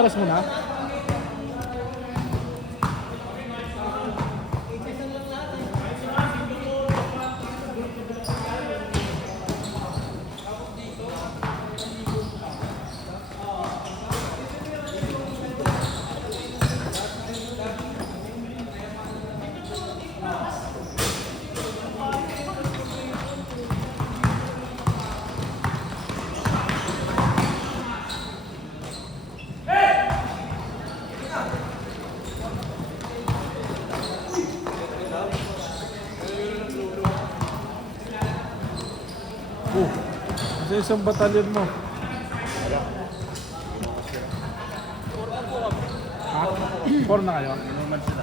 oras mo na? Sa isang batalyon mo. Ha? 4 na kayo? Normal sila.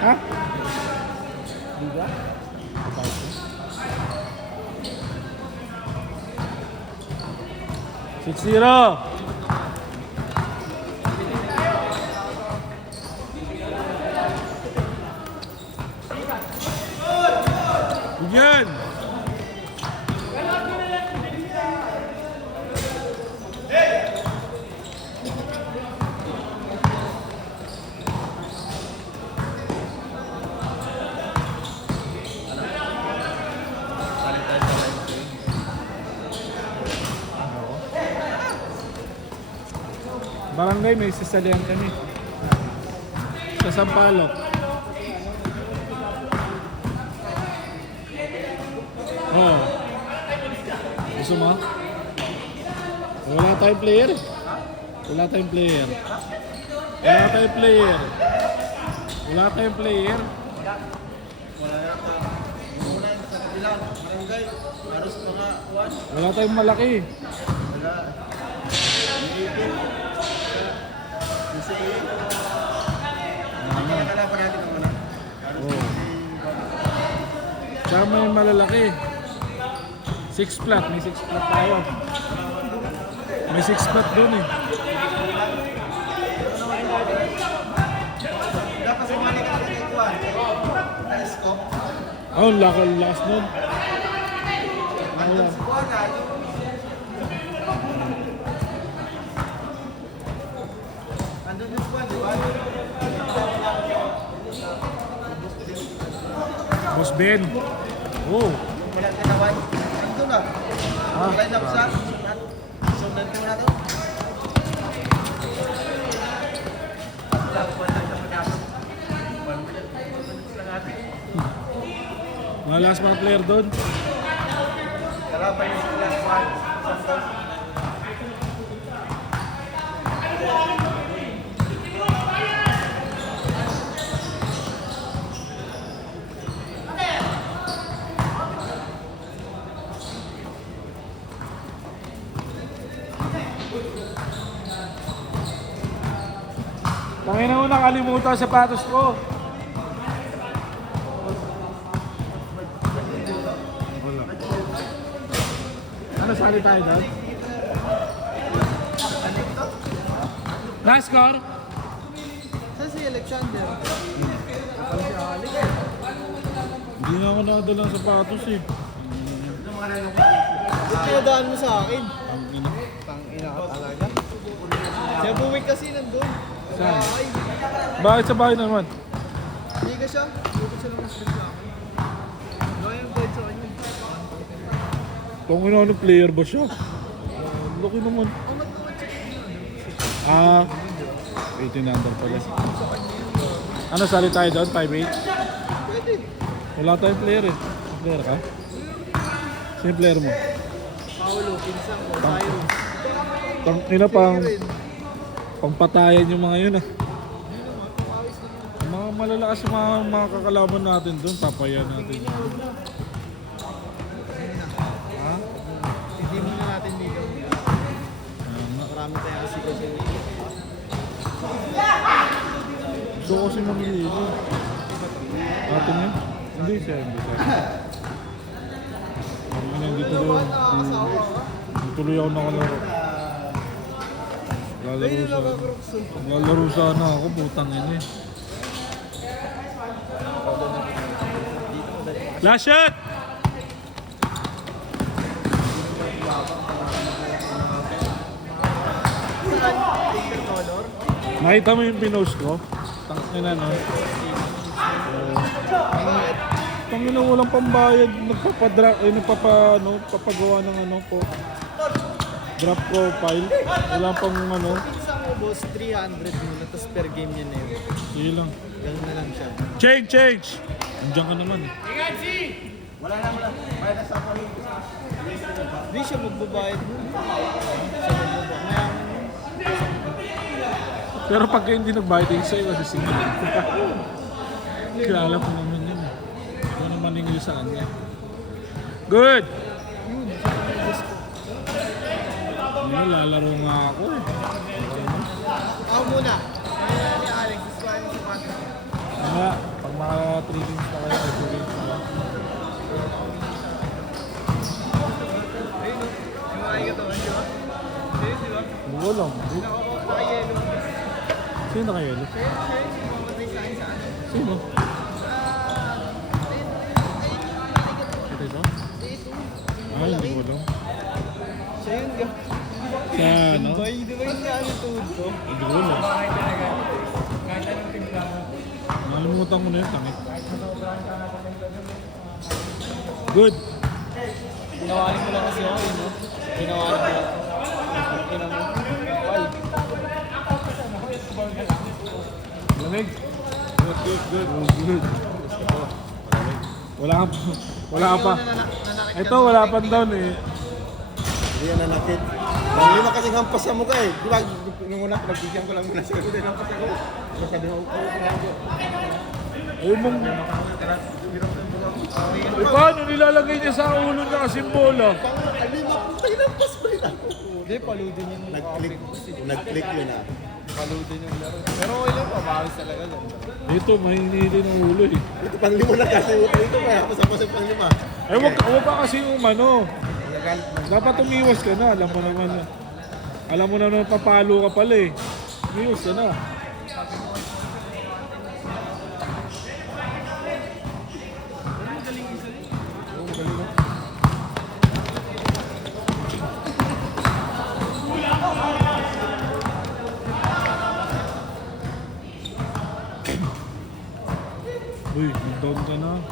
Ha? Liga? 6-0. Bigyan! Barangay, may sasalihan kami. Sa Sampaloc. Oo. Gusto mo? Wala tayong player. Wala tayong player. Wala tayong player. Wala tayong player. Barangay, harus mga kuwan. Wala tayong malaki. Wala. Kailangan natin ng mga. Oo. Sama yung malalaki. 6 flat. May 6 flat tayo. May 6 flat dun eh. Dapat sumali ka ng kuwan. Telescope. Oh, lakas nun. Andun si kuwan na. Andun yung kuwan, di ba? Boss Ben. Oh. Wala ka nawan. Andun na. Wala na sa. Sundan ko na to. Mga last man player doon. Kalaban yung sila kuwan. Sundan. Tangina mo, nakalimutan ang sapatos ko. Wala. Ano sali tayo doon? NASCAR? Saan si Alexander? Hindi na ako nakadala ng sapatos eh. Pinadaan mo sa akin. Ang ina. Tangina ka talaga. Siya buwig kasi nandun. Saan? Bahay. Bakit sa bahay naman? Hindi ka siya. Buwig siya lang mas sa akin. Gaya yung guide sa kanya. Kung ano player ba siya? Laki naman. Oh, matawad siya. Ah, 18 under pala. Ano, sali tayo doon? 5-8? Pwede. Wala tayong player eh. Player ka? Sino yung player mo? Paolo, pinsan ko. Tayo. Ina pangpatayan yung mga yun ah. Mga malalakas yung mga kakalaban natin doon, papayan natin. Ha? Hindi muna natin dito. marami tayong asiko-siko. Gusto ko kasi mamili ito. Atin yun? Hindi siya. Hindi tuloy. Hindi tuloy ako nakalaro. Lalaro sana ako, putang ina eh. Last shot! Nakita mo yung pinost ko? Tangina no? Tangina walang pambayad. Nagpapagawa ng ano ko. Drop profile. Wala pang ano. Isang boss, 300 muna, tapos per game yun na yun. Sige lang. Ganun na lang siya. Change! Andiyan ka naman eh. Wala. Bayad na sa kami. Hindi siya magbabayad nun. Pero pagka hindi nagbayad yung sa'yo kasi single. Kilala ko naman yun eh. Ako naman yung sa kanya. Good! Hindi, lalaro nga ako eh. Ako muna. Kaya ni Alex, gusto ko si Patrick. Kaya, pag mga 3 games na kayo, 2 games na kayo. Ayun o. Yung mga ikatawan, di ba? Ayun, di ba? Wala. Naka-yellow. Sino nakayelo? Siya yung sumamatay sa akin sa ano. Sino? Ito ito? Ay, hindi ko alam. Siya yung Sa ano? di ba yung naanituod ko? Hindi ko alam. Nalimutan ko na yun, tangit. Good! Ginawarin ko lang kasi ako yun, no? Ginawarin ko lang. Ina mo. Wal. Lamig? Good. Wala ka pa. Ito, wala pa down eh. Hindi yan nanakit. Dahil mo kasing hampas sa mukha eh. Di ba, yung una, nagbigyan ko lang muna siya. Hindi hampas ako. Sabi mo, Ayaw mong... Eh, paano nilalagay niya sa ulo niya kasi bola? Tayo hampas ba yun ako? Hindi, paludin yung nag-click yun ah. Paludin yung laro. Pero okay lang, pabawis talaga lang. Ito, mahinili ng ulo eh. Ito panglima na kasi. Ito ba, hampas yung panglima. Eh, wag ka kasi umano. Dapat umiwas ka na, alam mo naman. Alam mo na papalo ka pala eh. Umiwas ka na. Uy, down ka na.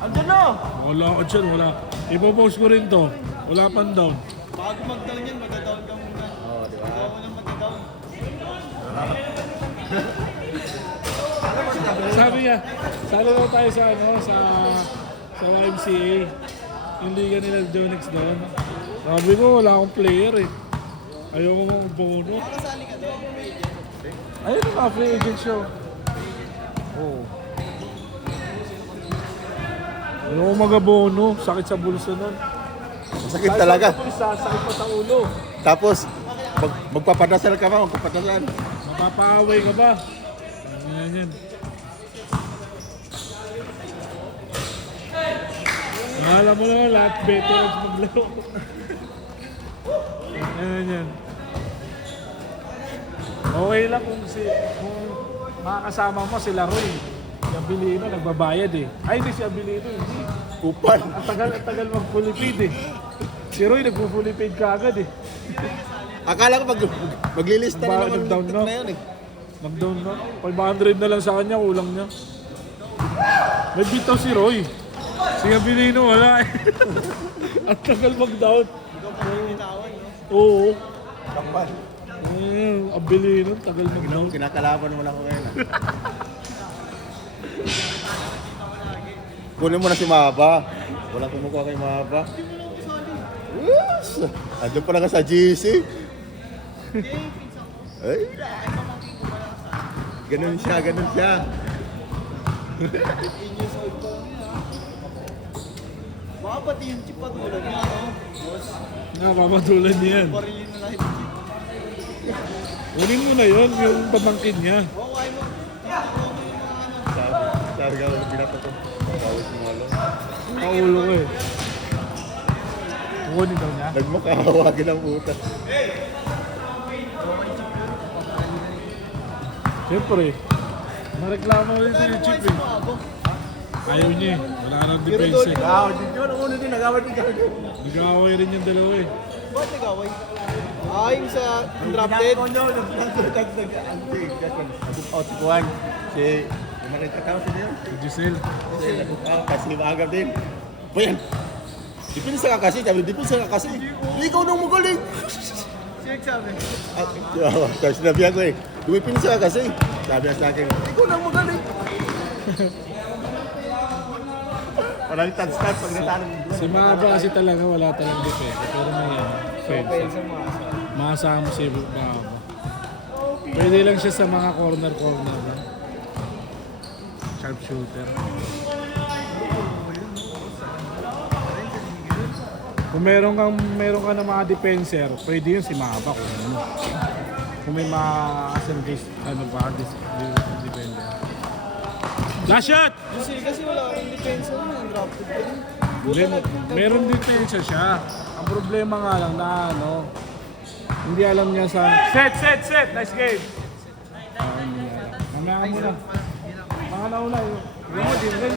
Andun na! Wala ako dyan, wala. Ipopost ko rin to. Wala pang down. Bago mag-down yan, mag-down ka muna. Oo, di ba? Bago na mag-down. Sabi niya, salo daw tayo sa ano, sa YMCA. Yung liga nila Jonix doon. Sabi ko, wala akong player eh. Ayoko mong bono. Kasali ka doon. Ayun ang mga free agent show. Oo. Ayoko magabono. Sakit sa bulsa nun. Sakit talaga. Sakit pa sa ulo. Tapos, magpapadasal ka ba? Magpapadasal. Mapapaaway ka ba? Yan. Alam mo naman, lahat veterans maglaro. Yan. Okay lang kung makakasama mo sila Roy. Si Abilino nagbabayad eh. Ay, hindi si Abilino. Hindi. Kupal. Ang tagal mag-fully-paid eh. Si Roy nagpo-fully-paid ka agad eh. Akala ko maglilista na naman Nag-down yung na. na yun eh. Nag-down na. 500 na lang sa kanya, kulang niya. May bitaw si Roy. Si Abilino wala eh. Ang tagal mag-down. Oo. Kapal. Abilino, tagal mag-down. Kinakalaban mo lang ako ngayon. Kunin mo na si Maba. Wala kumukuha kay Maba. Yes! Andun pa lang ka sa GC. Ay. Ganun siya. Baka pati yung chip patulad niya, no? Boss, Nakapapatulan niya yan. barilin na lang yung chip. Kunin mo na yun, yung pamangkin niya. Oo, kaya mo. Sabi ka lang pinata ko. Bawit mo nga lang. Paulo ko eh. Kukunin daw niya. Nagmakahawagin ang puta. Siyempre, nareklamo rin sa yung chip eh. Ayaw niya eh. Wala nang depensa eh. Nagawad din yun. Ang uno din, nagawad din kami. Nag-aaway rin yung dalawa eh. Ba't nag-away? Ah, yung sa drafted? Ako nyo, nag-antig. Nag-out si Juan. Si... Yung mga nagkatawa sila yun. Si Giselle. Kasi maagap din. Bayan! Dipinsa ka kasi, sabi, dipinsa ka kasi. Ikaw nang magaling! Sino sabi? Tapos sinabihan ko eh, dumipinsa ka kasi. Sabi niya sa akin, ikaw nang magaling! Parang touch-touch pag natanong. Si Maba kasi talaga wala talagang depensa. Pero may Pwede depensa. sa mga asa. Makasama si Maba. Pwede lang siya sa mga corner-corner. Sharpshooter. Kung meron ka ng mga defenser, pwede yun si Maba kung ano. Kung may mga defender. Last shot! Kasi wala akong depensa na, drafted ko rin. Meron depensa siya. Ang problema nga lang na ano, hindi alam niya sa... Set! Nice game! Mamaya muna. Mga nauna yun. Hindi mo din.